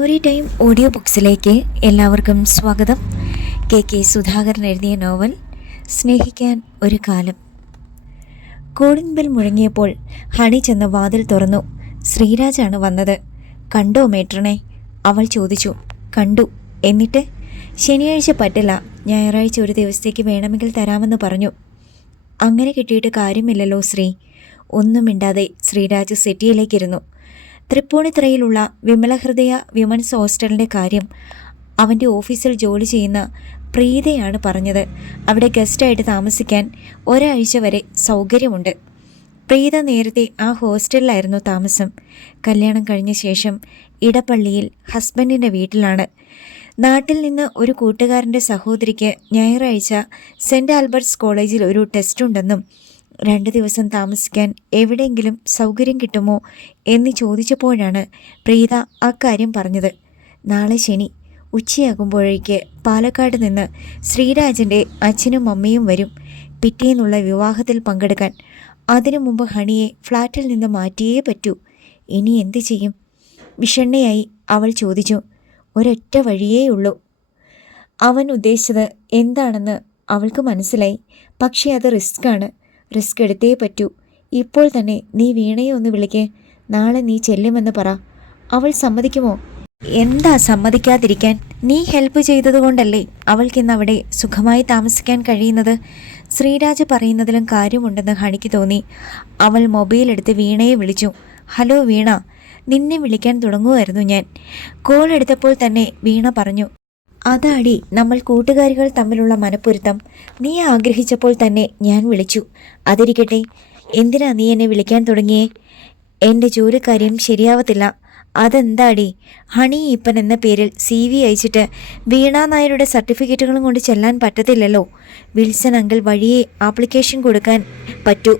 Story time audio ബുക്സിലേക്ക് എല്ലാവർക്കും സ്വാഗതം. K Sudhakaran എഴുതിയ നോവൽ സ്നേഹിക്കാൻ ഒരു കാലം. കോളിംഗ് ബെൽ മുഴങ്ങിയപ്പോൾ ഹണി ചെന്ന് വാതിൽ തുറന്നു. ശ്രീരാജാണ് വന്നത്. കണ്ടോ മേട്രനെ? അവൾ ചോദിച്ചു. കണ്ടു. എന്നിട്ട്? ശനിയാഴ്ച പറ്റില്ല, ഞായറാഴ്ച ഒരു ദിവസത്തേക്ക് വേണമെങ്കിൽ തരാമെന്ന് പറഞ്ഞു. അങ്ങനെ കിട്ടിയിട്ട് കാര്യമില്ലല്ലോ ശ്രീ. ഒന്നും മിണ്ടാതെ ശ്രീരാജ് സെറ്റിയിലേക്കിരുന്നു. തൃപ്പൂണിത്തുറയിലുള്ള വിമലഹൃദയ വിമൻസ് ഹോസ്റ്റലിൻ്റെ കാര്യം അവൻ്റെ ഓഫീസിൽ ജോലി ചെയ്യുന്ന പ്രീതയാണ് പറഞ്ഞത്. അവിടെ ഗസ്റ്റായിട്ട് താമസിക്കാൻ ഒരാഴ്ച വരെ സൗകര്യമുണ്ട്. പ്രീത നേരത്തെ ആ ഹോസ്റ്റലിലായിരുന്നു താമസം. കല്യാണം കഴിഞ്ഞ ശേഷം ഇടപ്പള്ളിയിൽ ഹസ്ബൻഡിൻ്റെ വീട്ടിലാണ്. നാട്ടിൽ നിന്ന് ഒരു കൂട്ടുകാരൻ്റെ സഹോദരിക്ക് ഞായറാഴ്ച സെൻറ്റ് ആൽബർട്ട്സ് കോളേജിൽ ഒരു ടെസ്റ്റ് ഉണ്ടെന്നും 2 ദിവസം താമസിക്കാൻ എവിടെയെങ്കിലും സൗകര്യം കിട്ടുമോ എന്ന് ചോദിച്ചപ്പോഴാണ് പ്രീത അക്കാര്യം പറഞ്ഞത്. നാളെ ശനി ഉച്ചയാകുമ്പോഴേക്ക് പാലക്കാട് നിന്ന് ശ്രീരാജിൻ്റെ അച്ഛനും അമ്മയും വരും, പിറ്റേന്നുള്ള വിവാഹത്തിൽ പങ്കെടുക്കാൻ. അതിനു മുമ്പ് ഹണിയെ ഫ്ലാറ്റിൽ നിന്ന് മാറ്റിയേ പറ്റൂ. ഇനി എന്തു ചെയ്യും? വിഷണ്ണയായി അവൾ ചോദിച്ചു. ഒരൊറ്റ വഴിയേയുള്ളൂ. അവൻ ഉദ്ദേശിച്ചത് എന്താണെന്ന് അവൾക്ക് മനസ്സിലായി. പക്ഷേ അത് റിസ്ക്കാണ്. റിസ്ക് എടുത്തേ പറ്റൂ. ഇപ്പോൾ തന്നെ നീ വീണയെ ഒന്ന് വിളിക്ക്. നാളെ നീ ചെല്ലുമെന്ന് പറ. അവൾ സമ്മതിക്കുമോ? എന്താ സമ്മതിക്കാതിരിക്കാൻ? നീ ഹെൽപ്പ് ചെയ്തതുകൊണ്ടല്ലേ അവൾക്കിന്ന് അവിടെ സുഖമായി താമസിക്കാൻ കഴിയുന്നത്. ശ്രീരാജ് പറയുന്നതിലും കാര്യമുണ്ടെന്ന് ഹണിക്ക് തോന്നി. അവൾ മൊബൈലെടുത്ത് വീണയെ വിളിച്ചു. ഹലോ വീണ, നിന്നെ വിളിക്കാൻ തുടങ്ങുമായിരുന്നു ഞാൻ. കോൾ എടുത്തപ്പോൾ തന്നെ വീണ പറഞ്ഞു. അതാടി നമ്മൾ കൂട്ടുകാരികൾ തമ്മിലുള്ള മനപ്പൊരുത്തം. നീ ആഗ്രഹിച്ചപ്പോൾ തന്നെ ഞാൻ വിളിച്ചു. അതിരിക്കട്ടെ, എന്തിനാ നീ എന്നെ വിളിക്കാൻ തുടങ്ങിയേ? എൻ്റെ ജോലിക്കാര്യം ശരിയാവത്തില്ല. അതെന്താടി? ഹണി ഈപ്പൻ എന്ന പേരിൽ CV അയച്ചിട്ട് വീണ നായരുടെ സർട്ടിഫിക്കറ്റുകളും കൊണ്ട് ചെല്ലാൻ പറ്റത്തില്ലല്ലോ. വിൽസൺ അങ്കിൾ വഴിയെ ആപ്ലിക്കേഷൻ കൊടുക്കാൻ പറ്റൂ.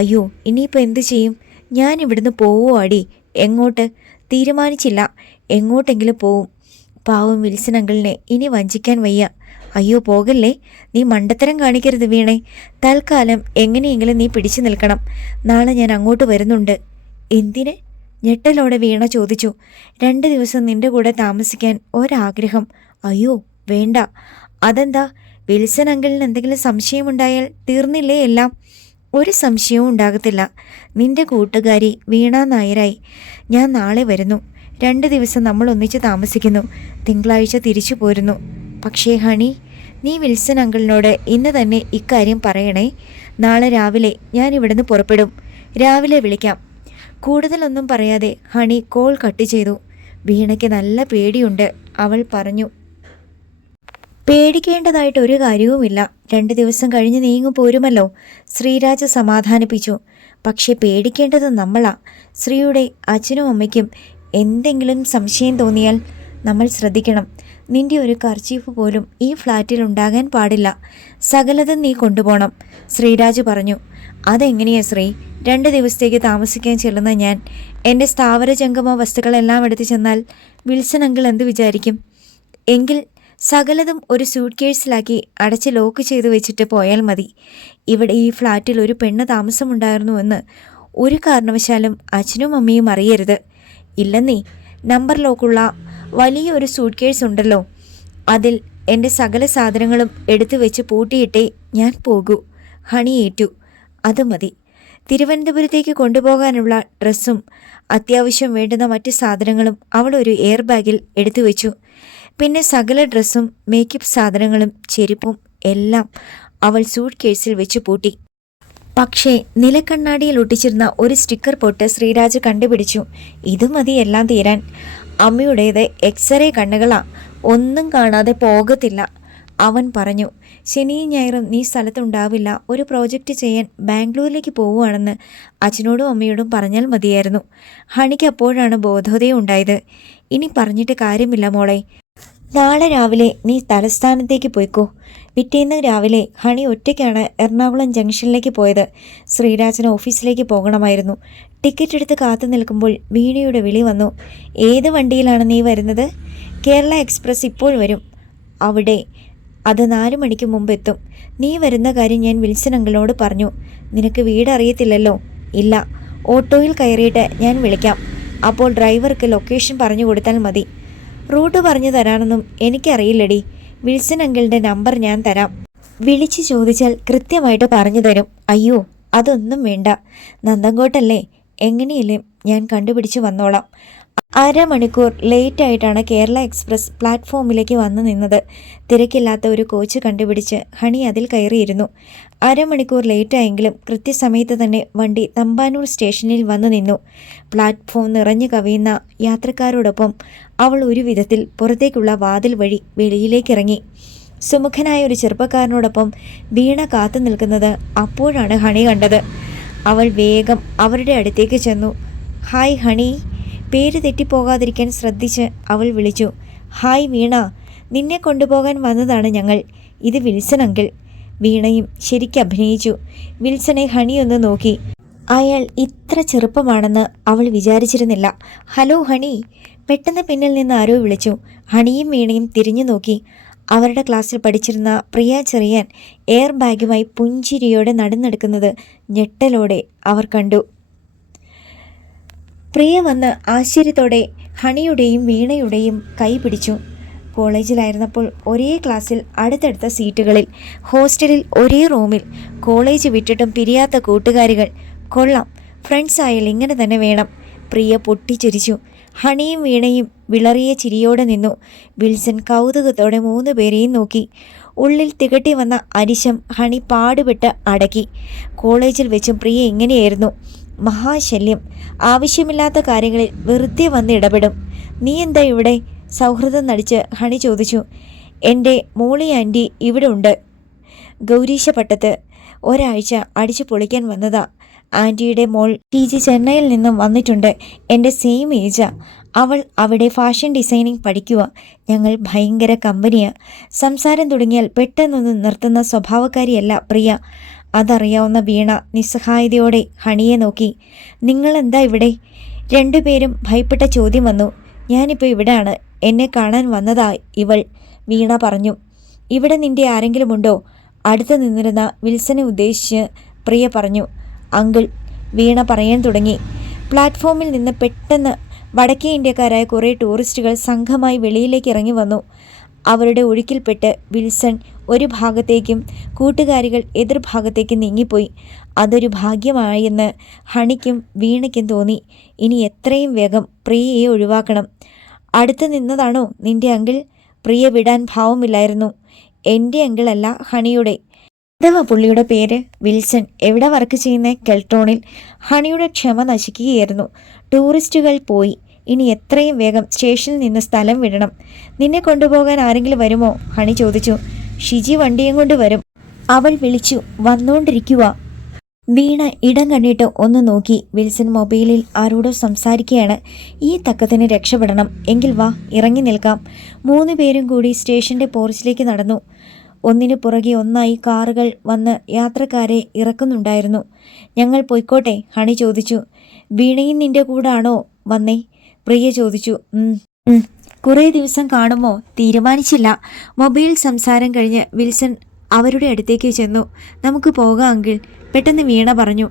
അയ്യോ, ഇനിയിപ്പോൾ എന്തു ചെയ്യും? ഞാൻ ഇവിടുന്ന് പോവുവാടി. എങ്ങോട്ട്? തീരുമാനിച്ചില്ല. എങ്ങോട്ടെങ്കിലും പോവും. പാവം വിൽസൺ അങ്കിളിനെ ഇനി വഞ്ചിക്കാൻ വയ്യ. അയ്യോ പോകല്ലേ. നീ മണ്ടത്തരം കാണിക്കരുത് വീണേ. തൽക്കാലം എങ്ങനെയെങ്കിലും നീ പിടിച്ചു നിൽക്കണം. നാളെ ഞാൻ അങ്ങോട്ട് വരുന്നുണ്ട്. എന്തിന്? ഞെട്ടലോടെ വീണ ചോദിച്ചു. 2 ദിവസം നിന്റെ കൂടെ താമസിക്കാൻ ഒരാഗ്രഹം. അയ്യോ വേണ്ട. അതെന്താ? വിൽസൺ അങ്കിളിന് എന്തെങ്കിലും സംശയമുണ്ടായാൽ തീർന്നില്ലേ എല്ലാം? ഒരു സംശയവും ഉണ്ടാകത്തില്ല. നിന്റെ കൂട്ടുകാരി വീണ നായരായി ഞാൻ നാളെ വരുന്നു. 2 ദിവസം നമ്മൾ ഒന്നിച്ച് താമസിക്കുന്നു. തിങ്കളാഴ്ച തിരിച്ചു പോരുന്നു. പക്ഷേ ഹണി, നീ വിൽസൺ അങ്കിളിനോട് ഇന്ന് തന്നെ ഇക്കാര്യം പറയണേ. നാളെ രാവിലെ ഞാൻ ഇവിടുന്ന് പുറപ്പെടും. രാവിലെ വിളിക്കാം. കൂടുതലൊന്നും പറയാതെ ഹണി കോൾ കട്ട് ചെയ്തു. വീണയ്ക്ക് നല്ല പേടിയുണ്ട്. അവൾ പറഞ്ഞു. പേടിക്കേണ്ടതായിട്ട് ഒരു കാര്യവുമില്ല. 2 ദിവസം കഴിഞ്ഞ് നീങ്ങു പോരുമല്ലോ. ശ്രീരാജ് സമാധാനിപ്പിച്ചു. പക്ഷെ പേടിക്കേണ്ടത് നമ്മളാ. ശ്രീയുടെ അച്ഛനും അമ്മയ്ക്കും എന്തെങ്കിലും സംശയം തോന്നിയാൽ നമ്മൾ ശ്രദ്ധിക്കണം. നിന്റെ ഒരു കർച്ചീഫ് പോലും ഈ ഫ്ലാറ്റിൽ ഉണ്ടാകാൻ പാടില്ല. സകലതും നീ കൊണ്ടുപോകണം, ശ്രീരാജ് പറഞ്ഞു. അതെങ്ങനെയാ ശ്രീ? 2 ദിവസത്തേക്ക് താമസിക്കാൻ ചെല്ലുന്ന ഞാൻ എൻ്റെ സ്ഥാവര ജംഗമ വസ്തുക്കളെല്ലാം എടുത്തു ചെന്നാൽ വിൽസൺ അങ്കിൾ എന്ത് വിചാരിക്കും? എങ്കിൽ സകലതും ഒരു സൂട്ട് കേസിലാക്കി അടച്ച് ലോക്ക് ചെയ്തു വെച്ചിട്ട് പോയാൽ മതി. ഇവിടെ ഈ ഫ്ലാറ്റിൽ ഒരു പെണ്ണ് താമസമുണ്ടായിരുന്നുവെന്ന് ഒരു കാരണവശാലും അച്ഛനും അമ്മയും അറിയരുത്. ഇല്ലെന്നേ, നമ്പർ ലോക്കുള്ള വലിയൊരു സൂട്ട് കേസ് ഉണ്ടല്ലോ, അതിൽ എൻ്റെ സകല സാധനങ്ങളും എടുത്തു വെച്ച് പൂട്ടിയിട്ടേ ഞാൻ പോകൂ. ഹണി ഏറ്റു. അത് മതി. തിരുവനന്തപുരത്തേക്ക് കൊണ്ടുപോകാനുള്ള ഡ്രസ്സും അത്യാവശ്യം വേണ്ടുന്ന മറ്റ് സാധനങ്ങളും അവൾ ഒരു എയർ ബാഗിൽ എടുത്തു വെച്ചു. പിന്നെ സകല ഡ്രസ്സും മേക്കപ്പ് സാധനങ്ങളും ചെരുപ്പും എല്ലാം അവൾ സൂട്ട് കേസിൽ വെച്ച് പൂട്ടി. പക്ഷേ നിലക്കണ്ണാടിയിൽ ഒട്ടിച്ചിരുന്ന ഒരു സ്റ്റിക്കർ പൊട്ട് ശ്രീരാജ് കണ്ടുപിടിച്ചു. ഇത് മതി എല്ലാം തീരാൻ. അമ്മയുടേത് എക്സ്റേ കണ്ണുകളാ, ഒന്നും കാണാതെ പോകത്തില്ല. അവൻ പറഞ്ഞു. ശനിയും ഞായറും നീ സ്ഥലത്തുണ്ടാവില്ല. ഒരു പ്രോജക്റ്റ് ചെയ്യാൻ ബാംഗ്ലൂരിലേക്ക് പോവുകയാണെന്ന് അച്ഛനോടും അമ്മയോടും പറഞ്ഞാൽ മതിയായിരുന്നു. ഹണിക്ക് അപ്പോഴാണ് ബോധോദയം ഉണ്ടായത്. ഇനി പറഞ്ഞിട്ട് കാര്യമില്ല മോളെ. നാളെ രാവിലെ നീ തലസ്ഥാനത്തേക്ക് പോയിക്കോ. പിറ്റേന്ന് രാവിലെ ഹണി ഒറ്റയ്ക്കാണ് എറണാകുളം ജംഗ്ഷനിലേക്ക് പോയത്. ശ്രീരാജന് ഓഫീസിലേക്ക് പോകണമായിരുന്നു. ടിക്കറ്റ് എടുത്ത് കാത്തു നിൽക്കുമ്പോൾ വീണയുടെ വിളി വന്നു. ഏത് വണ്ടിയിലാണ് നീ വരുന്നത്? കേരള എക്സ്പ്രസ് ഇപ്പോൾ വരും. അവിടെ അത് 4 മണിക്ക് മുമ്പ് എത്തും. നീ വരുന്ന കാര്യം ഞാൻ വിൽസൺ അങ്കിളിനോട് പറഞ്ഞു. നിനക്ക് വീട് അറിയത്തില്ലല്ലോ? ഇല്ല. ഓട്ടോയിൽ കയറിയിട്ട് ഞാൻ വിളിക്കാം. അപ്പോൾ ഡ്രൈവർക്ക് ലൊക്കേഷൻ പറഞ്ഞു കൊടുത്താൽ മതി. റൂട്ട് പറഞ്ഞു തരാനൊന്നും എനിക്കറിയില്ലടി. വിൽസൺ അങ്കിളിൻ്റെ നമ്പർ ഞാൻ തരാം. വിളിച്ചു ചോദിച്ചാൽ കൃത്യമായിട്ട് പറഞ്ഞു തരും. അയ്യോ അതൊന്നും വേണ്ട, നന്ദൻകോട്ടല്ലേ, എങ്ങനെയല്ലേ ഞാൻ കണ്ടുപിടിച്ച് വന്നോളാം. അരമണിക്കൂർ ലേറ്റായിട്ടാണ് കേരള എക്സ്പ്രസ് പ്ലാറ്റ്ഫോമിലേക്ക് വന്നു നിന്നത്. തിരക്കില്ലാത്ത ഒരു കോച്ച് കണ്ടുപിടിച്ച് ഹണി അതിൽ കയറിയിരുന്നു. അരമണിക്കൂർ ലേറ്റായെങ്കിലും കൃത്യസമയത്ത് തന്നെ വണ്ടി തമ്പാനൂർ സ്റ്റേഷനിൽ വന്നു നിന്നു. പ്ലാറ്റ്ഫോം നിറഞ്ഞു കവിയുന്ന യാത്രക്കാരോടൊപ്പം അവൾ ഒരു വിധത്തിൽ പുറത്തേക്കുള്ള വാതിൽ വഴി വെളിയിലേക്കിറങ്ങി. സുമുഖനായ ഒരു ചെറുപ്പക്കാരനോടൊപ്പം വീണ കാത്തു നിൽക്കുന്നത് അപ്പോഴാണ് ഹണി കണ്ടത്. അവൾ വേഗം അവരുടെ അടുത്തേക്ക് ചെന്നു. Hi honey. പേര് തെറ്റിപ്പോകാതിരിക്കാൻ ശ്രദ്ധിച്ച് അവൾ വിളിച്ചു. ഹായ് വീണ, നിന്നെ കൊണ്ടുപോകാൻ വന്നതാണ് ഞങ്ങൾ. ഇത് വിൽസൺ അങ്കിൾ. വീണയും ശരിക്കും അഭിനയിച്ചു. വിൽസനെ ഹണിയൊന്ന് നോക്കി. അയാൾ ഇത്ര ചെറുപ്പമാണെന്ന് അവൾ വിചാരിച്ചിരുന്നില്ല. Hello honey. പെട്ടെന്ന് പിന്നിൽ നിന്ന് ആരോ വിളിച്ചു. ഹണിയും വീണയും തിരിഞ്ഞു നോക്കി. അവരുടെ ക്ലാസ്സിൽ പഠിച്ചിരുന്ന പ്രിയ ചെറിയാൻ എയർ ബാഗുമായി പുഞ്ചിരിയോടെ നടന്നെടുക്കുന്നത് ഞെട്ടലോടെ അവർ കണ്ടു. പ്രിയ വന്ന് ആശ്ചര്യത്തോടെ ഹണിയുടെയും വീണയുടെയും കൈ പിടിച്ചു. കോളേജിലായിരുന്നപ്പോൾ ഒരേ ക്ലാസ്സിൽ അടുത്തടുത്ത സീറ്റുകളിൽ, ഹോസ്റ്റലിൽ ഒരേ റൂമിൽ, കോളേജ് വിട്ടിട്ടും പിരിയാത്ത കൂട്ടുകാരികൾ. കൊള്ളാം, ഫ്രണ്ട്സ് ആയാൽ ഇങ്ങനെ തന്നെ വേണം. പ്രിയ പൊട്ടിച്ചിരിച്ചു. ഹണിയും വീണയും വിളറിയ ചിരിയോടെ നിന്നു. വിൽസൺ കൗതുകത്തോടെ 3 പേരെയും നോക്കി. ഉള്ളിൽ തികട്ടി വന്ന അരിശം ഹണി പാടുപെട്ട് അടക്കി. കോളേജിൽ വെച്ചും പ്രിയ ഇങ്ങനെയായിരുന്നു. മഹാശല്യം. ആവശ്യമില്ലാത്ത കാര്യങ്ങളിൽ വെറുതെ വന്ന് ഇടപെടും. നീ എന്താ ഇവിടെ? സൗഹൃദം നടിച്ച് ഹണി ചോദിച്ചു. എൻ്റെ മോളി ആൻറ്റി ഇവിടെ ഉണ്ട്. ഗൗരീശപട്ടത്ത് ഒരാഴ്ച അടിച്ചു പൊളിക്കാൻ വന്നതാ. ആൻറ്റിയുടെ മോൾ PG ചെന്നൈയിൽ നിന്നും വന്നിട്ടുണ്ട്. എൻ്റെ സെയിം ഏജാ. അവൾ അവിടെ ഫാഷൻ ഡിസൈനിങ് പഠിക്കുക. ഞങ്ങൾ ഭയങ്കര കമ്പനിയാണ്. സംസാരം തുടങ്ങിയാൽ പെട്ടെന്നൊന്നും നിർത്തുന്ന സ്വഭാവക്കാരിയല്ല പ്രിയ. അതറിയാവുന്ന വീണ നിസ്സഹായതയോടെ ഹണിയെ നോക്കി. നിങ്ങളെന്താ ഇവിടെ? 2 പേരും ഭയപ്പെട്ട ചോദ്യം വന്നു. ഞാനിപ്പോൾ ഇവിടെയാണ്. എന്നെ കാണാൻ വന്നതാ ഇവൾ, വീണ പറഞ്ഞു. ഇവിടെ നിൻ്റെ ആരെങ്കിലും ഉണ്ടോ? അടുത്ത് നിന്നിരുന്ന വിൽസനെ ഉദ്ദേശിച്ച് പ്രിയ പറഞ്ഞു. അങ്കിൾ, വീണ പറയാൻ തുടങ്ങി. പ്ലാറ്റ്ഫോമിൽ നിന്ന് പെട്ടെന്ന് വടക്കേ ഇന്ത്യക്കാരായ കുറേ ടൂറിസ്റ്റുകൾ സംഘമായി വെളിയിലേക്ക് ഇറങ്ങി വന്നു. അവരുടെ ഒഴുക്കിൽപ്പെട്ട് വിൽസൺ ഒരു ഭാഗത്തേക്കും കൂട്ടുകാരികൾ എതിർഭാഗത്തേക്കും നീങ്ങിപ്പോയി. അതൊരു ഭാഗ്യമായെന്ന് ഹണിക്കും വീണയ്ക്കും തോന്നി. ഇനി എത്രയും വേഗം പ്രിയയെ ഒഴിവാക്കണം. അടുത്ത് നിന്നതാണോ നിന്റെ അങ്കിൾ? പ്രിയ വിടാൻ ഭാവമില്ലായിരുന്നു. എൻ്റെ അങ്കിളല്ല, ഹണിയുടെ. അഥവാ പുള്ളിയുടെ പേര് വിൽസൺ. എവിടെ വർക്ക് ചെയ്യുന്നേ? കെൽട്രോണിൽ. ഹണിയുടെ ക്ഷമ നശിക്കുകയായിരുന്നു. ടൂറിസ്റ്റുകൾ പോയി. ഇനി എത്രയും വേഗം സ്റ്റേഷനിൽ നിന്ന് സ്ഥലം വിടണം. നിന്നെ കൊണ്ടുപോകാൻ ആരെങ്കിലും വരുമോ? ഹണി ചോദിച്ചു. ഷിജി വണ്ടിയും കൊണ്ട് വരും. അവൾ വിളിച്ചു. വന്നുകൊണ്ടിരിക്കുക. വീണ ഇടം കണ്ടിട്ട് ഒന്ന് നോക്കി. വിൽസൺ മൊബൈലിൽ ആരോടോ സംസാരിക്കുകയാണ്. ഈ തക്കത്തിന് രക്ഷപ്പെടണം. എങ്കിൽ വാ, ഇറങ്ങി നിൽക്കാം. 3 പേരും കൂടി സ്റ്റേഷൻ്റെ പോർച്ചിലേക്ക് നടന്നു. ഒന്നിനു പുറകെ ഒന്നായി കാറുകൾ വന്ന് യാത്രക്കാരെ ഇറക്കുന്നുണ്ടായിരുന്നു. ഞങ്ങൾ പോയിക്കോട്ടെ? ഹണി ചോദിച്ചു. വീണയും നിന്റെ കൂടാണോ വന്നേ? പ്രിയ ചോദിച്ചു. കുറേ ദിവസം കാണുമോ? തീരുമാനിച്ചില്ല. മൊബൈൽ സംസാരം കഴിഞ്ഞ് വിൽസൺ അവരുടെ അടുത്തേക്ക് ചെന്നു. നമുക്ക് പോകാം അങ്കിൾ, പെട്ടെന്ന് വീണ പറഞ്ഞു.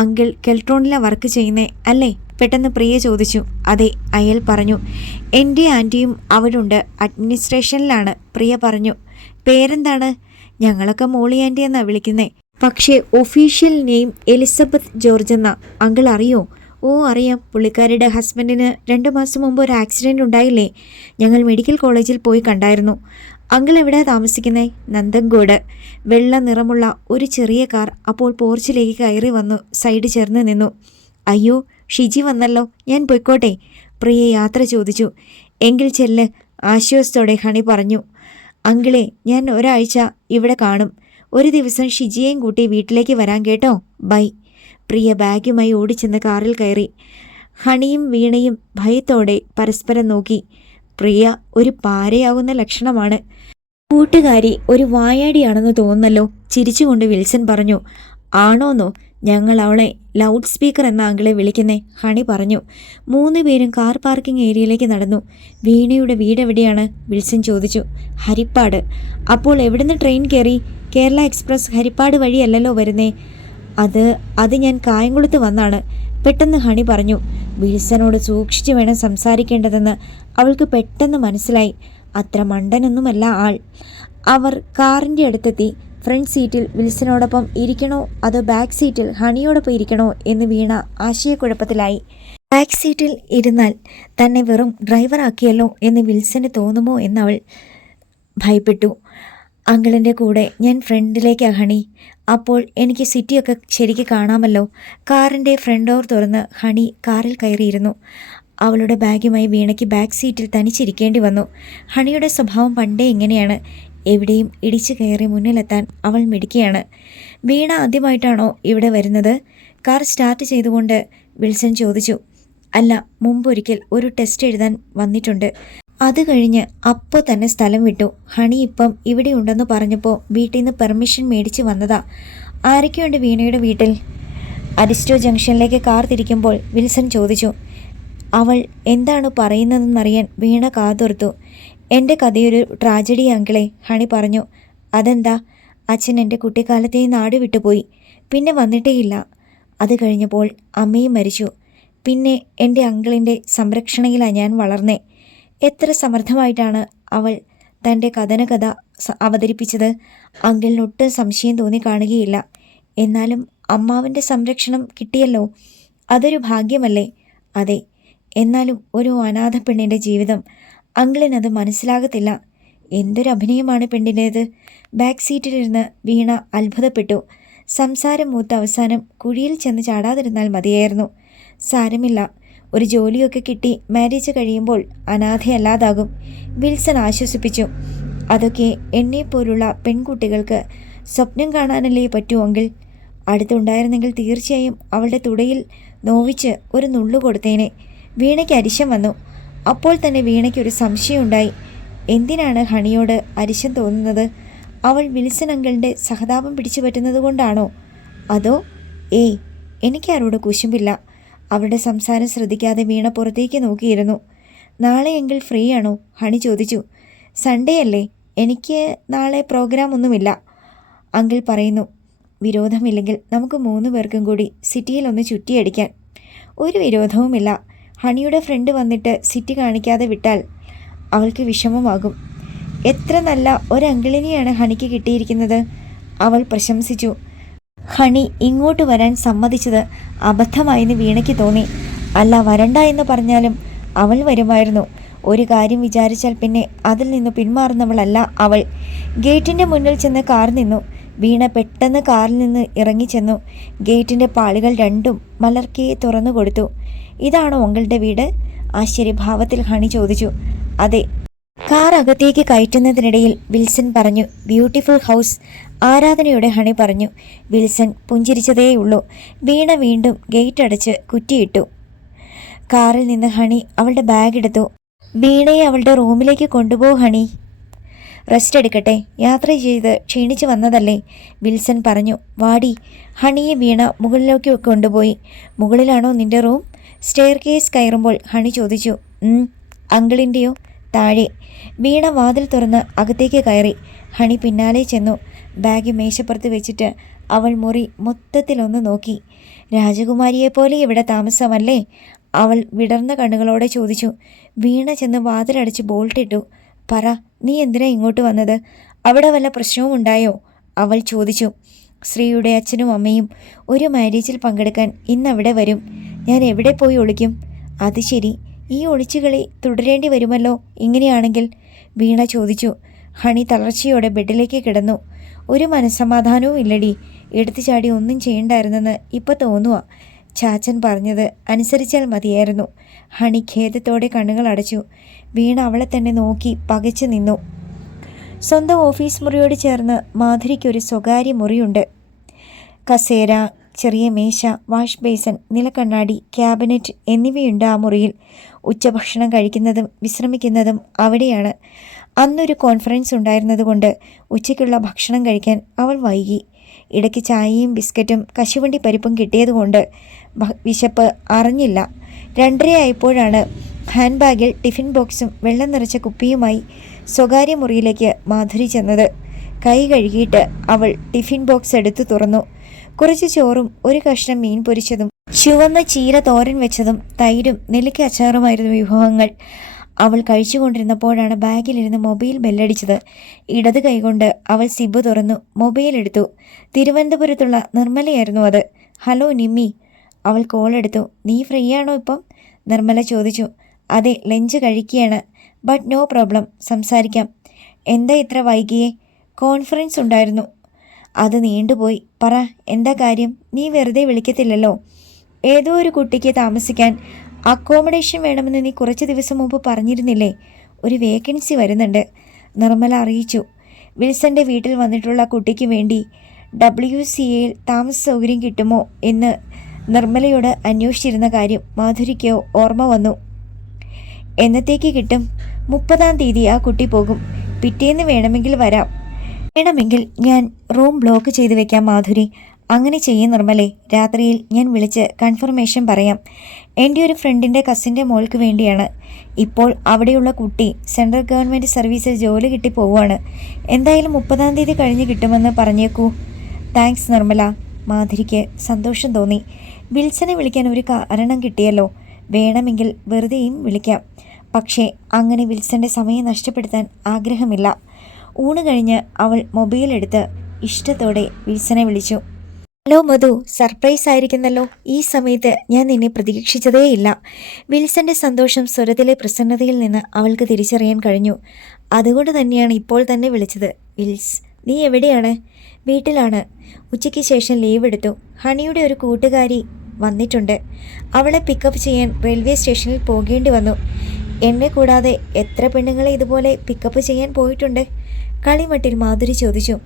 അങ്കിൾ കെൽട്രോണിലാണ് വർക്ക് ചെയ്യുന്നേ അല്ലേ? പെട്ടെന്ന് പ്രിയ ചോദിച്ചു. അതെ, അയാൾ പറഞ്ഞു. എൻ്റെ ആൻറ്റിയും അവിടുണ്ട്, അഡ്മിനിസ്ട്രേഷനിലാണ്. പ്രിയ പറഞ്ഞു. പേരെന്താണ്? ഞങ്ങളൊക്കെ മോളി ആൻറ്റി എന്നാണ് വിളിക്കുന്നേ. പക്ഷേ ഒഫീഷ്യൽ നെയിം എലിസബത്ത് ജോർജ് എന്നാ. അങ്കിൾ അറിയോ? ഓ അറിയാം. പുള്ളിക്കാരിയുടെ ഹസ്ബൻഡിന് 2 മാസം മുമ്പ് ഒരു ആക്സിഡൻറ്റ് ഉണ്ടായില്ലേ? ഞങ്ങൾ മെഡിക്കൽ കോളേജിൽ പോയി കണ്ടായിരുന്നു. അങ്കിൾ എവിടെയാണ് താമസിക്കുന്നത്? നന്ദൻകോട്. വെള്ള നിറമുള്ള ഒരു ചെറിയ കാർ അപ്പോൾ പോർച്ചിലേക്ക് കയറി വന്നു സൈഡ് ചേർന്ന് നിന്നു. അയ്യോ, ഷിജി വന്നല്ലോ, ഞാൻ പോയിക്കോട്ടെ? പ്രിയ യാത്ര ചോദിച്ചു. എങ്കിൽ ചെല്ല്, ആശ്വാസത്തോടെ ഹണി പറഞ്ഞു. അങ്കിളെ, ഞാൻ ഒരാഴ്ച ഇവിടെ കാണും. ഒരു ദിവസം ഷിജിയെയും കൂട്ടി വീട്ടിലേക്ക് വരാൻ കേട്ടോ. ബൈ. പ്രിയ ബാഗുമായി ഓടിച്ചെന്ന് കാറിൽ കയറി. ഹണിയും വീണയും ഭയത്തോടെ പരസ്പരം നോക്കി. പ്രിയ ഒരു പാരയാകുന്ന ലക്ഷണമാണ്. കൂട്ടുകാരി ഒരു വായാടിയാണെന്ന് തോന്നുന്നല്ലോ, ചിരിച്ചുകൊണ്ട് വിൽസൺ പറഞ്ഞു. ആണോന്നോ? ഞങ്ങൾ അവളെ ലൗഡ് സ്പീക്കർ എന്ന അങ്കിളെ വിളിക്കുന്നേ, ഹണി പറഞ്ഞു. 3 പേരും കാർ പാർക്കിംഗ് ഏരിയയിലേക്ക് നടന്നു. വീണയുടെ വീടെവിടെയാണ്? വിൽസൺ ചോദിച്ചു. ഹരിപ്പാട്. അപ്പോൾ എവിടുന്ന് ട്രെയിൻ കയറി? കേരള എക്സ്പ്രസ് ഹരിപ്പാട് വഴിയല്ലല്ലോ വരുന്നേ. അത് ഞാൻ കായംകുളത്ത് വന്നാണ്. പെട്ടെന്ന് ഹണി പറഞ്ഞു. വിൽസനോട് സൂക്ഷിച്ചു വേണം സംസാരിക്കേണ്ടതെന്ന് അവൾക്ക് പെട്ടെന്ന് മനസ്സിലായി, അത്ര മണ്ടനൊന്നുമല്ല ആൾ. അവർ കാറിൻ്റെ അടുത്തെത്തി. ഫ്രണ്ട് സീറ്റിൽ വിൽസനോടൊപ്പം ഇരിക്കണോ അതോ ബാക്ക് സീറ്റിൽ ഹണിയോടൊപ്പം ഇരിക്കണോ എന്ന് വീണ ആശയക്കുഴപ്പത്തിലായി. ബാക്ക് സീറ്റിൽ ഇരുന്നാൽ തന്നെ വെറും ഡ്രൈവറാക്കിയല്ലോ എന്ന് വിൽസന് തോന്നുമോ എന്നവൾ ഭയപ്പെട്ടു. അങ്കിളിൻ്റെ കൂടെ ഞാൻ ഫ്രണ്ടിലേക്കാണ് ഹണി. അപ്പോൾ എനിക്ക് സിറ്റിയൊക്കെ ശരിക്ക് കാണാമല്ലോ. കാറിൻ്റെ ഫ്രണ്ട് ഡോർ തുറന്ന് ഹണി കാറിൽ കയറിയിരുന്നു. അവളുടെ ബാഗുമായി വീണയ്ക്ക് ബാക്ക് സീറ്റിൽ തനിച്ചിരിക്കേണ്ടി വന്നു. ഹണിയുടെ സ്വഭാവം പണ്ടേ എങ്ങനെയാണ്, എവിടെയും ഇടിച്ചു കയറി മുന്നിലെത്താൻ അവൾ മിടുക്കിയാണ്. വീണ ആദ്യമായിട്ടാണോ ഇവിടെ വരുന്നത്? കാർ സ്റ്റാർട്ട് ചെയ്തുകൊണ്ട് വിൽസൺ ചോദിച്ചു. അല്ല, മുമ്പൊരിക്കൽ ഒരു ടെസ്റ്റ് എഴുതാൻ വന്നിട്ടുണ്ട്. അത് കഴിഞ്ഞ് അപ്പോൾ തന്നെ സ്ഥലം വിട്ടു. ഹണി ഇപ്പം ഇവിടെ ഉണ്ടെന്ന് പറഞ്ഞപ്പോൾ വീട്ടിൽ നിന്ന് പെർമിഷൻ മേടിച്ച് വന്നതാ. ആരൊക്കെയുണ്ട് വീണയുടെ വീട്ടിൽ? അരിസ്റ്റോ ജംഗ്ഷനിലേക്ക് കാർ തിരിക്കുമ്പോൾ വിൽസൺ ചോദിച്ചു. അവൾ എന്താണ് പറയുന്നതെന്നറിയാൻ വീണ കാതോർത്തു. എൻ്റെ കഥയൊരു ട്രാജഡി അങ്കിളെ, ഹണി പറഞ്ഞു. അതെന്താ? അച്ഛൻ എൻ്റെ കുട്ടിക്കാലത്തെ നാട് വിട്ടുപോയി, പിന്നെ വന്നിട്ടേയില്ല. അത് കഴിഞ്ഞപ്പോൾ അമ്മയും മരിച്ചു. പിന്നെ എൻ്റെ അങ്കിളിൻ്റെ സംരക്ഷണയിലാണ് ഞാൻ വളർന്നേ. എത്ര സമർത്ഥമായിട്ടാണ് അവൾ തൻ്റെ കഥനകഥ അവതരിപ്പിച്ചത്. അങ്കിളിനൊട്ടും സംശയം തോന്നി കാണുകയില്ല. എന്നാലും അമ്മാവൻ്റെ സംരക്ഷണം കിട്ടിയല്ലോ, അതൊരു ഭാഗ്യമല്ലേ? അതെ, എന്നാലും ഒരു അനാഥ പെണ്ണിൻ്റെ ജീവിതം അങ്കിളിനത് മനസ്സിലാകത്തില്ല. എന്തൊരു അഭിനയമാണ് പെണ്ണിൻ്റേത്. ബാക്ക് സീറ്റിലിരുന്ന് വീണ അത്ഭുതപ്പെട്ടു. സംസാരം മൂത്ത അവസാനം കുഴിയിൽ ചെന്ന് ചാടാതിരുന്നാൽ മതിയായിരുന്നു. സാരമില്ല, ഒരു ജോലിയൊക്കെ കിട്ടി മാരേജ് കഴിയുമ്പോൾ അനാഥയല്ലാതാകും, വിൽസൺ ആശ്വസിപ്പിച്ചു. അതൊക്കെ എന്നെപ്പോലുള്ള പെൺകുട്ടികൾക്ക് സ്വപ്നം കാണാനല്ലേ പറ്റുമെങ്കിൽ. അടുത്തുണ്ടായിരുന്നെങ്കിൽ തീർച്ചയായും അവളുടെ തുടയിൽ നോവിച്ച് ഒരു നുള്ളു കൊടുത്തേനെ. വീണയ്ക്ക് അരിശം വന്നു. അപ്പോൾ തന്നെ വീണയ്ക്കൊരു സംശയമുണ്ടായി. എന്തിനാണ് ഹണിയോട് അരിശം തോന്നുന്നത്? അവൾ വിൽസൺ അങ്കിളിൻ്റെ സഹതാപം പിടിച്ചു പറ്റുന്നത് കൊണ്ടാണോ? അതോ എനിക്കാരോട് കുശുമ്പില്ല. അവളുടെ സംസാരം ശ്രദ്ധിക്കാതെ വീണ പുറത്തേക്ക് നോക്കിയിരുന്നു. നാളെ എങ്കിൽ ഫ്രീ ആണോ? ഹണി ചോദിച്ചു. സൺഡേ അല്ലേ? എനിക്ക് നാളെ പ്രോഗ്രാം ഒന്നുമില്ല, അങ്കിൾ പറയുന്നു. വിരോധമില്ലെങ്കിൽ നമുക്ക് 3 പേർക്കും കൂടി സിറ്റിയിലൊന്ന് ചുറ്റിയടിക്കാൻ. ഒരു വിരോധവുമില്ല. ഹണിയുടെ ഫ്രണ്ട് വന്നിട്ട് സിറ്റി കാണിക്കാതെ വിട്ടാൽ അവൾക്ക് വിഷമമാകും. എത്ര നല്ല ഒരു അങ്കിളിനെയാണ് ഹണിക്ക് കിട്ടിയിരിക്കുന്നത്, അവൾ പ്രശംസിച്ചു. ഹണി ഇങ്ങോട്ട് വരാൻ സമ്മതിച്ചത് അബദ്ധമായെന്ന് വീണയ്ക്ക് തോന്നി. അല്ല, വരണ്ട എന്ന് പറഞ്ഞാലും അവൾ വരുമായിരുന്നു. ഒരു കാര്യം വിചാരിച്ചാൽ പിന്നെ അതിൽ നിന്ന് പിന്മാറുന്നവളല്ല അവൾ. ഗേറ്റിൻ്റെ മുന്നിൽ ചെന്ന് കാർ നിന്നു. വീണ പെട്ടെന്ന് കാറിൽ നിന്ന് ഇറങ്ങിച്ചെന്നു. ഗേറ്റിൻ്റെ പാളികൾ രണ്ടും മലർക്കെ തുറന്നു കൊടുത്തു. ഇതാണോ അങ്കിളുടെ വീട്? ആശ്ചര്യഭാവത്തിൽ ഹണി ചോദിച്ചു. അതെ. കാർ അകത്തേക്ക് കയറ്റുന്നതിനിടയിൽ വിൽസൺ പറഞ്ഞു. ബ്യൂട്ടിഫുൾ ഹൗസ്, ആരാധനയോടെ ഹണി പറഞ്ഞു. വിൽസൺ പുഞ്ചിരിച്ചതേയുള്ളൂ. വീണ വീണ്ടും ഗേറ്റ് അടച്ച് കുറ്റിയിട്ടു. കാറിൽ നിന്ന് ഹണി അവളുടെ ബാഗ് എടുത്തു. വീണയെ അവളുടെ റൂമിലേക്ക് കൊണ്ടുപോ ഹണി, റെസ്റ്റ് എടുക്കട്ടെ, യാത്ര ചെയ്ത് ക്ഷീണിച്ചു വന്നതല്ലേ, വിൽസൺ പറഞ്ഞു. വാടി. ഹണിയെ വീണ മുകളിലേക്ക് കൊണ്ടുപോയി. മുകളിലാണോ നിന്റെ റൂം? സ്റ്റെയർ കേസ് കയറുമ്പോൾ ഹണി ചോദിച്ചു. അങ്കിളിൻ്റെയോ? താഴെ. വീണ വാതിൽ തുറന്ന് അകത്തേക്ക് കയറി. ഹണി പിന്നാലെ ചെന്നു. ബാഗ് മേശപ്പുറത്ത് വെച്ചിട്ട് അവൾ മുറി മൊത്തത്തിലൊന്ന് നോക്കി. രാജകുമാരിയെപ്പോലെ ഇവിടെ താമസമല്ലേ? അവൾ വിടർന്ന കണ്ണുകളോടെ ചോദിച്ചു. വീണ ചെന്ന് വാതിലടച്ച് ബോൾട്ടിട്ടു. പറ, നീ എന്തിനാ ഇങ്ങോട്ട് വന്നത്? അവിടെ വല്ല പ്രശ്നവും ഉണ്ടായോ? അവൾ ചോദിച്ചു. ശ്രീയുടെ അച്ഛനും അമ്മയും ഒരു മാരേജിൽ പങ്കെടുക്കാൻ ഇന്നവിടെ വരും. ഞാൻ എവിടെ പോയി ഒളിക്കും? അത് ശരി, ഈ ഒളിച്ചുകളി തുടരേണ്ടി വരുമല്ലോ ഇങ്ങനെയാണെങ്കിൽ, വീണ ചോദിച്ചു. ഹണി തളർച്ചയോടെ ബെഡിലേക്ക് കിടന്നു. ഒരു മനസ്സമാധാനവും ഇല്ലടി. എടുത്തു ചാടി ഒന്നും ചെയ്യണ്ടായിരുന്നെന്ന് ഇപ്പം തോന്നുക. ചാച്ചൻ പറഞ്ഞത് അനുസരിച്ചാൽ മതിയായിരുന്നു. ഹണി ഖേദത്തോടെ കണ്ണുകൾ അടച്ചു. വീണ അവളെ തന്നെ നോക്കി പകച്ചു നിന്നു. സ്വന്തം ഓഫീസ് മുറിയോട് ചേർന്ന് മാധുരിക്കൊരു സ്വകാര്യ മുറിയുണ്ട്. കസേര, ചെറിയ മേശ, വാഷ് ബേസൻ, നിലക്കണ്ണാടി, ക്യാബിനറ്റ് എന്നിവയുണ്ട് ആ മുറിയിൽ. ഉച്ചഭക്ഷണം കഴിക്കുന്നതും വിശ്രമിക്കുന്നതും അവിടെയാണ്. അന്നൊരു കോൺഫറൻസ് ഉണ്ടായിരുന്നതുകൊണ്ട് ഉച്ചയ്ക്കുള്ള ഭക്ഷണം കഴിക്കാൻ അവൾ വൈകി. ഇടയ്ക്ക് ചായയും ബിസ്ക്കറ്റും കശുവണ്ടി പരിപ്പും കിട്ടിയതുകൊണ്ട് വിശപ്പ് അറിഞ്ഞില്ല. 2:30 ആയപ്പോഴാണ് ഹാൻഡ് ബാഗിൽ ടിഫിൻ ബോക്സും വെള്ളം നിറച്ച കുപ്പിയുമായി സ്വകാര്യ മുറിയിലേക്ക് മാധുരി ചെന്നത്. കൈ കഴുകിയിട്ട് അവൾ ടിഫിൻ ബോക്സ് എടുത്തു തുറന്നു. കുറച്ച് ചോറും ഒരു കഷ്ണം മീൻ പൊരിച്ചതും ചുവന്ന ചീര തോരൻ വെച്ചതും തൈരും നെല്ലിക്ക അച്ചാറുമായിരുന്നു വിഭവങ്ങൾ. അവൾ കഴിച്ചുകൊണ്ടിരുന്നപ്പോഴാണ് ബാഗിലിരുന്ന് മൊബൈൽ ബെല്ലടിച്ചത്. ഇടത് കൈകൊണ്ട് അവൾ സിബ് തുറന്നു മൊബൈൽ എടുത്തു. തിരുവനന്തപുരത്തുള്ള നിർമ്മലയായിരുന്നു അത്. ഹലോ നിമ്മി. അവൾ കോൾ എടുത്തു. നീ ഫ്രീ ആണോ ഇപ്പം? നിർമ്മല ചോദിച്ചു. അതെ, ലഞ്ച് കഴിക്കുകയാണ്. ബട്ട് നോ പ്രോബ്ലം, സംസാരിക്കാം. എന്താ ഇത്ര വൈകിയേ? കോൺഫറൻസ് ഉണ്ടായിരുന്നു, അത് നീണ്ടുപോയി. പറ, എന്താ കാര്യം? നീ വെറുതെ വിളിക്കത്തില്ലല്ലോ. ഏതോ ഒരു കുട്ടിക്ക് താമസിക്കാൻ അക്കോമഡേഷൻ വേണമെന്ന് നീ കുറച്ച് ദിവസം മുമ്പ് പറഞ്ഞിരുന്നില്ലേ? ഒരു വേക്കൻസി വരുന്നുണ്ട്, നിർമ്മല അറിയിച്ചു. വിൽസന്റെ വീട്ടിൽ വന്നിട്ടുള്ള കുട്ടിക്ക് വേണ്ടി WCAയിൽ താമസ സൗകര്യം കിട്ടുമോ എന്ന് നിർമ്മലയോട് അന്വേഷിച്ചിരുന്ന കാര്യം മാധുരിക്കോ ഓർമ്മ വന്നു. എന്നത്തേക്ക് കിട്ടും? 30-ാം തീയതി ആ കുട്ടി പോകും. പിറ്റേന്ന് വേണമെങ്കിൽ വരാം. വേണമെങ്കിൽ ഞാൻ റൂം ബ്ലോക്ക് ചെയ്ത് വെക്കാം മാധുരി. അങ്ങനെ ചെയ്യും നിർമ്മലേ. രാത്രിയിൽ ഞാൻ വിളിച്ച് കൺഫർമേഷൻ പറയാം. എൻ്റെ ഒരു ഫ്രണ്ടിൻ്റെ കസിൻ്റെ മോൾക്ക് വേണ്ടിയാണ്. ഇപ്പോൾ അവിടെയുള്ള കുട്ടി സെൻട്രൽ ഗവൺമെൻറ് സർവീസിൽ ജോലി കിട്ടി പോവുകയാണ്. എന്തായാലും 30-ാം തീയതി കഴിഞ്ഞ് കിട്ടുമെന്ന് പറഞ്ഞേക്കൂ. താങ്ക്സ് നിർമ്മല. മാധുരിക്ക് സന്തോഷം തോന്നി. വിൽസനെ വിളിക്കാൻ ഒരു കാരണം കിട്ടിയല്ലോ. വേണമെങ്കിൽ വെറുതെയും വിളിക്കാം. പക്ഷേ അങ്ങനെ വിൽസന്റെ സമയം നഷ്ടപ്പെടുത്താൻ ആഗ്രഹമില്ല. ഊണ് കഴിഞ്ഞ് അവൾ മൊബൈൽ എടുത്ത് ഇഷ്ടത്തോടെ വിൽസനെ വിളിച്ചു. ഹലോ മധു, സർപ്രൈസ് ആയിരിക്കുന്നല്ലോ. ഈ സമയത്ത് ഞാൻ നിന്നെ പ്രതീക്ഷിച്ചതേയില്ല. വിൽസന്റെ സന്തോഷം സ്വരത്തിലെ പ്രസന്നതയിൽ നിന്ന് അവൾക്ക് തിരിച്ചറിയാൻ കഴിഞ്ഞു. അതുകൊണ്ട് തന്നെയാണ് ഇപ്പോൾ തന്നെ വിളിച്ചത്. വിൽസ്, നീ എവിടെയാണ്? വീട്ടിലാണ്. ഉച്ചയ്ക്ക് ശേഷം ലീവ് എടുത്തു. ഹണിയുടെ ഒരു കൂട്ടുകാരി വന്നിട്ടുണ്ട്. അവളെ പിക്കപ്പ് ചെയ്യാൻ റെയിൽവേ സ്റ്റേഷനിൽ പോകേണ്ടി വന്നു. എന്നെ കൂടാതെ എത്ര പെണ്ണുങ്ങളെ ഇതുപോലെ പിക്കപ്പ് ചെയ്യാൻ പോയിട്ടുണ്ട്? കളിമട്ടിൽ മാധുരി ചോദിച്ചു.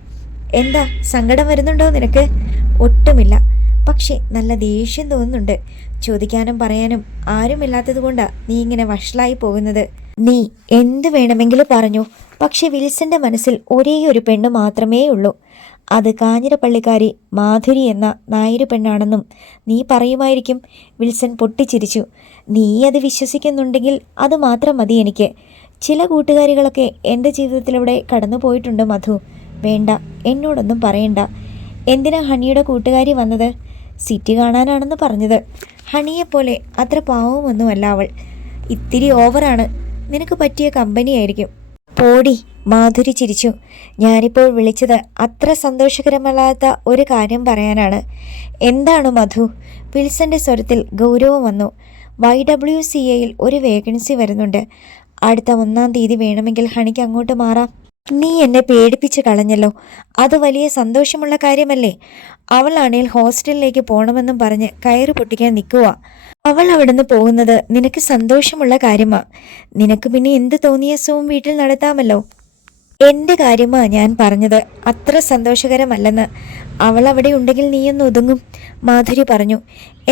എന്താ, സങ്കടം വരുന്നുണ്ടോ നിനക്ക്? ഒട്ടുമില്ല, പക്ഷേ നല്ല ദേഷ്യം തോന്നുന്നുണ്ട്. ചോദിക്കാനും പറയാനും ആരുമില്ലാത്തത് കൊണ്ടാ നീ ഇങ്ങനെ വഷളായി പോകുന്നത്. നീ എന്ത് വേണമെങ്കിലും പറഞ്ഞു, പക്ഷെ വിൽസന്റെ മനസ്സിൽ ഒരേ ഒരു പെണ്ണ് മാത്രമേ ഉള്ളൂ. അത് കാഞ്ഞിരപ്പള്ളിക്കാരി മാധുരി എന്ന നായരു പെണ്ണാണെന്നും നീ പറയുമായിരിക്കും. വിൽസൺ പൊട്ടിച്ചിരിച്ചു. നീ അത് വിശ്വസിക്കുന്നുണ്ടെങ്കിൽ അത് മാത്രം മതി എനിക്ക്. ചില കൂട്ടുകാരികളൊക്കെ എൻ്റെ ജീവിതത്തിലൂടെ കടന്നു പോയിട്ടുണ്ട് മധു. വേണ്ട, എന്നോടൊന്നും പറയണ്ട. എന്തിനാ ഹണിയുടെ കൂട്ടുകാരി വന്നത്? സിറ്റി കാണാനാണെന്ന് പറഞ്ഞത്. ഹണിയെപ്പോലെ അത്ര പാവമൊന്നുമല്ല അവൾ. ഇത്തിരി ഓവറാണ്. നിനക്ക് പറ്റിയ കമ്പനിയായിരിക്കും. പോടി. മാധുരി ചിരിച്ചു. ഞാനിപ്പോൾ വിളിച്ചത് അത്ര സന്തോഷകരമല്ലാത്ത ഒരു കാര്യം പറയാനാണ്. എന്താണ് മധു? വിൽസന്റെ സ്വരത്തിൽ ഗൗരവം വന്നു. YWCAയിൽ ഒരു വേക്കൻസി വരുന്നുണ്ട്. അടുത്ത 1-ാം തീയതി വേണമെങ്കിൽ ഹണിക്ക് അങ്ങോട്ട് മാറാം. നീ എന്നെ പേടിപ്പിച്ച് കളഞ്ഞല്ലോ. അത് വലിയ സന്തോഷമുള്ള കാര്യമല്ലേ? അവളാണെങ്കിൽ ഹോസ്റ്റലിലേക്ക് പോകണമെന്നും പറഞ്ഞ് കയറ് പൊട്ടിക്കാൻ നിൽക്കുക. അവൾ അവിടുന്ന് പോകുന്നത് നിനക്ക് സന്തോഷമുള്ള കാര്യമാ. നിനക്ക് പിന്നെ എന്ത് തോന്നിയാസവും വീട്ടിൽ നടത്താമല്ലോ. എൻ്റെ കാര്യമാ ഞാൻ പറഞ്ഞത്, അത്ര സന്തോഷകരമല്ലെന്ന്. അവൾ അവിടെ ഉണ്ടെങ്കിൽ നീയൊന്ന് ഒതുങ്ങും, മാധുരി പറഞ്ഞു.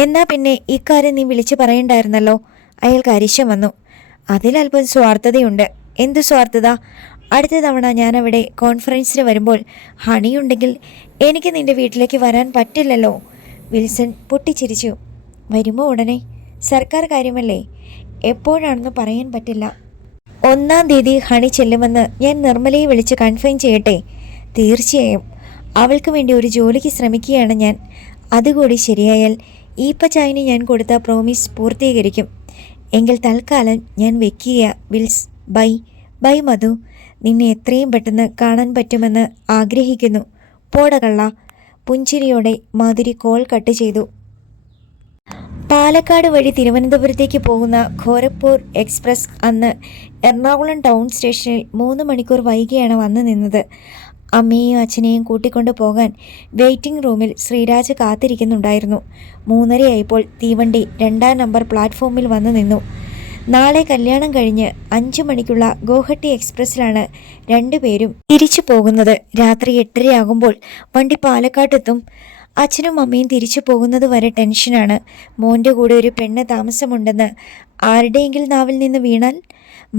എന്നാ പിന്നെ ഇക്കാര്യം നീ വിളിച്ചു പറയണ്ടായിരുന്നല്ലോ. അയാൾക്ക് അരിശം വന്നു. അതിലല്പം സ്വാർത്ഥതയുണ്ട്. എന്തു സ്വാർത്ഥത? അടുത്ത തവണ ഞാൻ അവിടെ കോൺഫറൻസിന് വരുമ്പോൾ ഹണിയുണ്ടെങ്കിൽ എനിക്ക് നിന്റെ വീട്ടിലേക്ക് വരാൻ പറ്റില്ലല്ലോ. വിൽസൺ പൊട്ടിച്ചിരിച്ചു. വരുമോ ഉടനെ? സർക്കാർ കാര്യമല്ലേ, എപ്പോഴാണെന്ന് പറയാൻ പറ്റില്ല. 1-ാം തീയതി ഹണി ചെല്ലുമെന്ന് ഞാൻ നിർമ്മലയെ വിളിച്ച് കൺഫേം ചെയ്യട്ടെ? തീർച്ചയായും. അവൾക്ക് വേണ്ടി ഒരു ജോലിക്ക് ശ്രമിക്കുകയാണ് ഞാൻ. അതുകൂടി ശരിയായാൽ ഈപ്പച്ചായന് ഞാൻ കൊടുത്ത പ്രോമിസ് പൂർത്തീകരിക്കും. എങ്കിൽ തൽക്കാലം ഞാൻ വെക്കുക വിൽസ്. ബൈ. ബൈ മധു. നിന്നെ എത്രയും പെട്ടെന്ന് കാണാൻ പറ്റുമെന്ന് ആഗ്രഹിക്കുന്നു. പോടകള്ള. പുഞ്ചിരിയോടെ മാധുരി കോൾ കട്ട് ചെയ്തു. പാലക്കാട് വഴി തിരുവനന്തപുരത്തേക്ക് പോകുന്ന ഖോരക്പൂർ എക്സ്പ്രസ് അന്ന് എറണാകുളം ടൗൺ സ്റ്റേഷനിൽ 3 മണിക്കൂർ വൈകിയാണ് വന്നു നിന്നത്. അമ്മയെയും അച്ഛനെയും കൂട്ടിക്കൊണ്ടു പോകാൻ വെയിറ്റിംഗ് റൂമിൽ ശ്രീരാജ് കാത്തിരിക്കുന്നുണ്ടായിരുന്നു. 3:30 തീവണ്ടി 2-ാം നമ്പർ പ്ലാറ്റ്ഫോമിൽ വന്നു നിന്നു. നാളെ കല്യാണം കഴിഞ്ഞ് 5 മണിക്കുള്ള ഗോഹട്ടി എക്സ്പ്രസ്സിലാണ് രണ്ടുപേരും തിരിച്ചു പോകുന്നത്. രാത്രി 8:30 വണ്ടി പാലക്കാട്ടെത്തും. അച്ഛനും അമ്മയും തിരിച്ചു പോകുന്നത് വരെ ടെൻഷനാണ്. മോൻ്റെ കൂടെ ഒരു പെണ്ണ് താമസമുണ്ടെന്ന് ആരുടെയെങ്കിലും നാവിൽ നിന്ന് വീണാൽ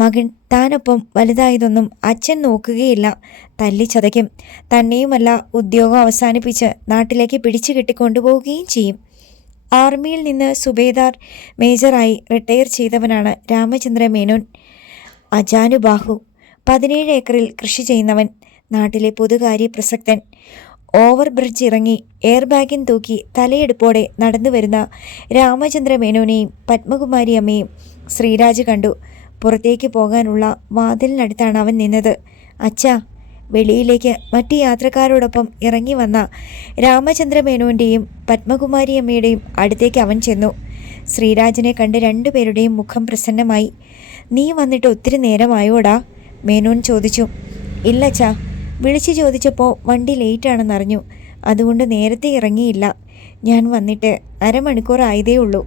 മകൻ താനൊപ്പം വലുതായതൊന്നും അച്ഛൻ നോക്കുകയില്ല, തല്ലിച്ചതയ്ക്കും. തന്നെയുമല്ല, ഉദ്യോഗം അവസാനിപ്പിച്ച് നാട്ടിലേക്ക് പിടിച്ചു കെട്ടിക്കൊണ്ടുപോവുകയും ചെയ്യും. ആർമിയിൽ നിന്ന് സുബേദാർ മേജറായി റിട്ടയർ ചെയ്തവനാണ് രാമചന്ദ്ര മേനോൻ. അജാനുബാഹു. 17 ഏക്കറിൽ കൃഷി ചെയ്യുന്നവൻ. നാട്ടിലെ പൊതുകാര്യ പ്രസക്തൻ. ഓവർ ബ്രിഡ്ജ് ഇറങ്ങി എയർ ബാഗിൻ തൂക്കി തലയെടുപ്പോടെ നടന്നു വരുന്ന രാമചന്ദ്ര മേനോനെയും പത്മകുമാരി അമ്മയും ശ്രീരാജ് കണ്ടു. പുറത്തേക്ക് പോകാനുള്ള വാതിലിനടുത്താണ് അവൻ നിന്നത്. അച്ഛാ. വെളിയിലേക്ക് മറ്റു യാത്രക്കാരോടൊപ്പം ഇറങ്ങി വന്ന രാമചന്ദ്ര മേനോൻ്റെയും പത്മകുമാരി അമ്മയുടെയും അടുത്തേക്ക് അവൻ ചെന്നു. ശ്രീരാജിനെ കണ്ട് രണ്ടുപേരുടെയും മുഖം പ്രസന്നമായി. നീ വന്നിട്ട് ഒത്തിരി നേരമായോടാ? മേനോൻ ചോദിച്ചു. ഇല്ലച്ചാ, വിളിച്ചു ചോദിച്ചപ്പോൾ വണ്ടി ലേറ്റാണെന്നറിഞ്ഞു. അതുകൊണ്ട് നേരത്തെ ഇറങ്ങിയില്ല. ഞാൻ വന്നിട്ട് അരമണിക്കൂർ ആയതേ ഉള്ളൂ.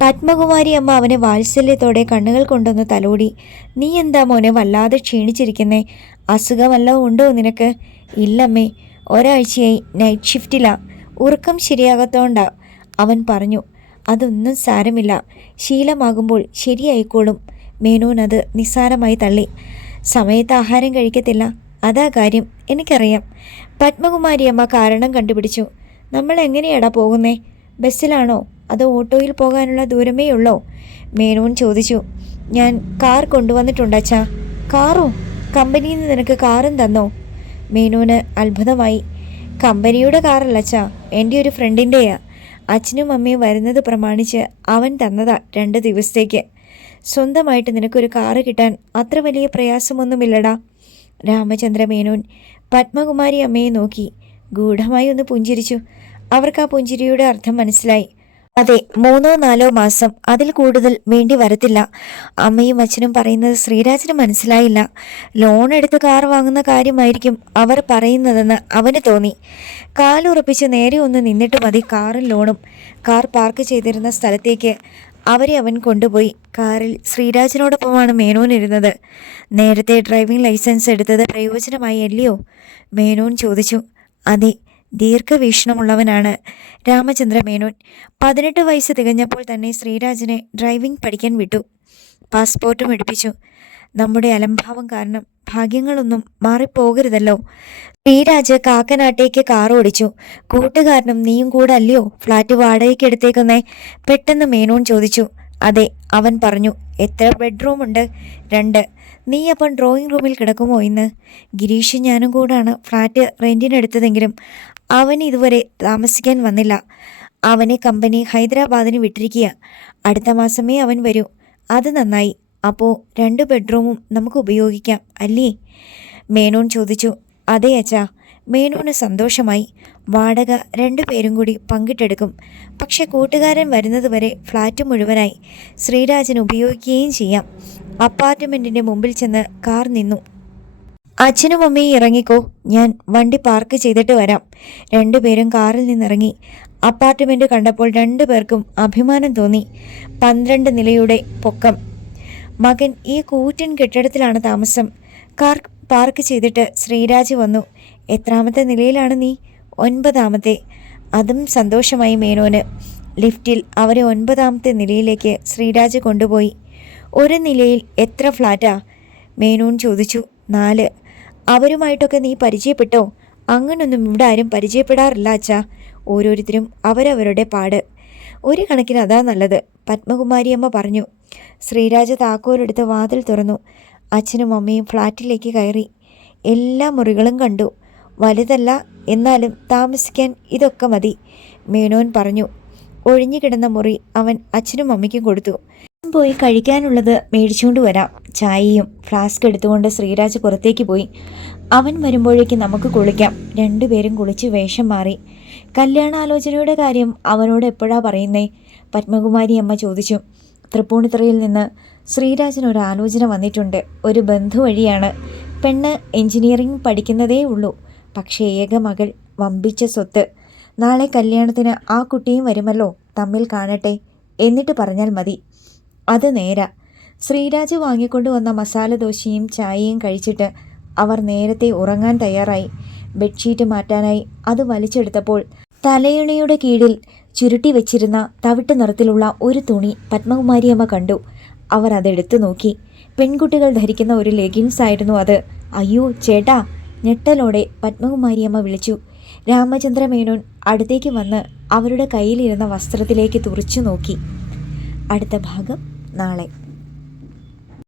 പത്മകുമാരി അമ്മ അവനെ വാത്സല്യത്തോടെ കണ്ണുകൾ കൊണ്ടൊന്ന് തലോടി. നീ എന്താ മോനെ വല്ലാതെ ക്ഷീണിച്ചിരിക്കുന്നേ? അസുഖമല്ലോ ഉണ്ടോ നിനക്ക്? ഇല്ലമ്മേ, ഒരാഴ്ചയായി നൈറ്റ് ഷിഫ്റ്റിലാ. ഉറക്കം ശരിയാകത്തോണ്ടാ, അവൻ പറഞ്ഞു. അതൊന്നും സാരമില്ല, ശീലമാകുമ്പോൾ ശരിയായിക്കോളും. മേനോൻ അത് നിസ്സാരമായി തള്ളി. സമയത്ത് ആഹാരം കഴിക്കത്തില്ല, അതാ കാര്യം. എനിക്കറിയാം. പത്മകുമാരി അമ്മ കാരണം കണ്ടുപിടിച്ചു. നമ്മൾ എങ്ങനെയാടാ പോകുന്നേ? ബസ്സിലാണോ അതോ ഓട്ടോയിൽ പോകാനുള്ള ദൂരമേ ഉള്ളോ? മേനോൻ ചോദിച്ചു. ഞാൻ കാർ കൊണ്ടുവന്നിട്ടുണ്ടച്ചാ. കാറോ? കമ്പനിയിൽ നിന്ന് നിനക്ക് കാറും തന്നോ? മേനോന് അത്ഭുതമായി. കമ്പനിയുടെ കാറല്ലച്ചാ, എൻ്റെ ഒരു ഫ്രണ്ടിൻ്റെയാ. അച്ഛനും അമ്മയും വരുന്നത് പ്രമാണിച്ച് അവൻ തന്നതാ 2 ദിവസത്തേക്ക്. സ്വന്തമായിട്ട് നിനക്കൊരു കാറ് കിട്ടാൻ അത്ര വലിയ പ്രയാസമൊന്നുമില്ലടാ. രാമചന്ദ്ര മേനോൻ പത്മകുമാരി അമ്മയെ നോക്കി ഗൂഢമായി ഒന്ന് പുഞ്ചിരിച്ചു. അവർക്ക് ആ പുഞ്ചിരിയുടെ അർത്ഥം മനസ്സിലായി. അതെ, 3-4 മാസം, അതിൽ കൂടുതൽ വേണ്ടി വരത്തില്ല. അമ്മയും അച്ഛനും പറയുന്നത് ശ്രീരാജിന് മനസ്സിലായില്ല. ലോൺ എടുത്ത് കാർ വാങ്ങുന്ന കാര്യമായിരിക്കും അവർ പറയുന്നതെന്ന് അവന് തോന്നി. കാലുറപ്പിച്ച് നേരെ ഒന്ന് നിന്നിട്ട് മതി കാറും ലോണും. കാർ പാർക്ക് ചെയ്തിരുന്ന സ്ഥലത്തേക്ക് അവരെ അവൻ കൊണ്ടുപോയി. കാറിൽ ശ്രീരാജിനോടൊപ്പമാണ് മേനോൻ ഇരുന്നത്. നേരത്തെ ഡ്രൈവിംഗ് ലൈസൻസ് എടുത്തത് പ്രയോജനമായി അല്ലയോ? മേനോൻ ചോദിച്ചു. അതെ, ദീർഘവീക്ഷണമുള്ളവനാണ് രാമചന്ദ്ര മേനോൻ. 18 വയസ്സ് തികഞ്ഞപ്പോൾ തന്നെ ശ്രീരാജിനെ ഡ്രൈവിംഗ് പഠിക്കാൻ വിട്ടു. പാസ്പോർട്ടും എടുപ്പിച്ചു. നമ്മുടെ അലംഭാവം കാരണം ഭാഗ്യങ്ങളൊന്നും മാറിപ്പോകരുതല്ലോ. ശ്രീരാജ് കാക്കനാട്ടേക്ക് കാർ ഓടിച്ചു. കൂട്ടുകാരനും നീയും കൂടെ അല്ലയോ ഫ്ലാറ്റ് വാടകയ്ക്ക് എടുത്തേക്കുന്നേ? പെട്ടെന്ന് മേനോൻ ചോദിച്ചു. അതെ, അവൻ പറഞ്ഞു. എത്ര ബെഡ്റൂം ഉണ്ട്? 2. നീ അപ്പം ഡ്രോയിങ് റൂമിൽ കിടക്കുമോ ഇന്ന്? ഗിരീഷ് ഞാനും കൂടാണ് ഫ്ലാറ്റ് റെൻറ്റിനെടുത്തതെങ്കിലും അവൻ ഇതുവരെ താമസിക്കാൻ വന്നില്ല. അവനെ കമ്പനി ഹൈദരാബാദിന് വിട്ടിരിക്കുക. അടുത്ത മാസമേ അവൻ വരൂ. അത് നന്നായി. അപ്പോൾ 2 ബെഡ്റൂമും നമുക്ക് ഉപയോഗിക്കാം അല്ലേ? മേനോൻ ചോദിച്ചു. അതെ അച്ഛാ. മേനോന് സന്തോഷമായി. വാടക 2 പേരും കൂടി പങ്കിട്ടെടുക്കും. പക്ഷെ കൂട്ടുകാരൻ വരുന്നതുവരെ ഫ്ലാറ്റ് മുഴുവനായി ശ്രീരാജന് ഉപയോഗിക്കുകയും ചെയ്യാം. അപ്പാർട്ട്മെൻറ്റിൻ്റെ മുമ്പിൽ ചെന്ന് കാർ നിന്നു. അച്ഛനും അമ്മയും ഇറങ്ങിക്കോ, ഞാൻ വണ്ടി പാർക്ക് ചെയ്തിട്ട് വരാം. 2 പേരും കാറിൽ നിന്നിറങ്ങി. അപ്പാർട്ട്മെൻറ്റ് കണ്ടപ്പോൾ 2 പേർക്കും അഭിമാനം തോന്നി. 12 നിലയുടെ പൊക്കം. മകൻ ഈ കൂറ്റൻ കെട്ടിടത്തിലാണ് താമസം. കാർ പാർക്ക് ചെയ്തിട്ട് ശ്രീരാജ് വന്നു. എത്രാമത്തെ നിലയിലാണ് നീ? 9ാമത്തെ. അതും സന്തോഷമായി മേനോന്. ലിഫ്റ്റിൽ അവരെ 9ാമത്തെ നിലയിലേക്ക് ശ്രീരാജ് കൊണ്ടുപോയി. ഒരു നിലയിൽ എത്ര ഫ്ലാറ്റാ? മേനോൻ ചോദിച്ചു. 4. അവരുമായിട്ടൊക്കെ നീ പരിചയപ്പെട്ടോ? അങ്ങനൊന്നും ഇവിടെ ആരും പരിചയപ്പെടാറില്ല അച്ഛാ. ഓരോരുത്തരും അവരവരുടെ പാട്. ഒരു കണക്കിന് അതാ നല്ലത്, പത്മകുമാരിയമ്മ പറഞ്ഞു. ശ്രീരാജ് താക്കോലെടുത്ത് വാതിൽ തുറന്നു. അച്ഛനും അമ്മയും ഫ്ലാറ്റിലേക്ക് കയറി. എല്ലാ മുറികളും കണ്ടു. വലുതല്ല, എന്നാലും താമസിക്കാൻ ഇതൊക്കെ മതി, മേനോൻ പറഞ്ഞു. ഒഴിഞ്ഞു കിടന്ന മുറി അവൻ അച്ഛനും അമ്മയ്ക്കും കൊടുത്തു. പോയി കഴിക്കാനുള്ളത് മേടിച്ചുകൊണ്ട് വരാം. ചായയും ഫ്ലാസ്ക് എടുത്തുകൊണ്ട് ശ്രീരാജ് പുറത്തേക്ക് പോയി. അവൻ വരുമ്പോഴേക്ക് നമുക്ക് കുളിക്കാം. 2 പേരും കുളിച്ച് വേഷം മാറി. കല്യാണാലോചനയുടെ കാര്യം അവനോട് എപ്പോഴാ പറയുന്നേ? പത്മകുമാരി അമ്മ ചോദിച്ചു. തൃപ്പൂണിത്തുറയിൽ നിന്ന് ശ്രീരാജിനൊരു ആലോചന വന്നിട്ടുണ്ട്. ഒരു ബന്ധു വഴിയാണ്. പെണ്ണ് എഞ്ചിനീയറിംഗ് പഠിക്കുന്നതേ ഉള്ളൂ. പക്ഷേ ഏക മകൾ, വമ്പിച്ച സ്വത്ത്. നാളെ കല്യാണത്തിന് ആ കുട്ടിയും വരുമല്ലോ. തമ്മിൽ കാണട്ടെ, എന്നിട്ട് പറഞ്ഞാൽ മതി. അത് നേരാ. ശ്രീരാജ് വാങ്ങിക്കൊണ്ടുവന്ന മസാല ദോശയും ചായയും കഴിച്ചിട്ട് അവർ നേരത്തെ ഉറങ്ങാൻ തയ്യാറായി. ബെഡ്ഷീറ്റ് മാറ്റാനായി അത് വലിച്ചെടുത്തപ്പോൾ തലയണയുടെ കീഴിൽ ചുരുട്ടി വെച്ചിരുന്ന തവിട്ട് നിറത്തിലുള്ള ഒരു തുണി പത്മകുമാരിയമ്മ കണ്ടു. അവർ അതെടുത്തു നോക്കി. പെൺകുട്ടികൾ ധരിക്കുന്ന ഒരു ലെഗിൻസ് ആയിരുന്നു അത്. അയ്യോ ചേട്ടാ! ഞെട്ടലോടെ പത്മകുമാരിയമ്മ വിളിച്ചു. രാമചന്ദ്ര മേനോൻ അടുത്തേക്ക് വന്ന് അവരുടെ കയ്യിലിരുന്ന വസ്ത്രത്തിലേക്ക് തുറച്ചു നോക്കി. അടുത്ത ഭാഗം നാളെ.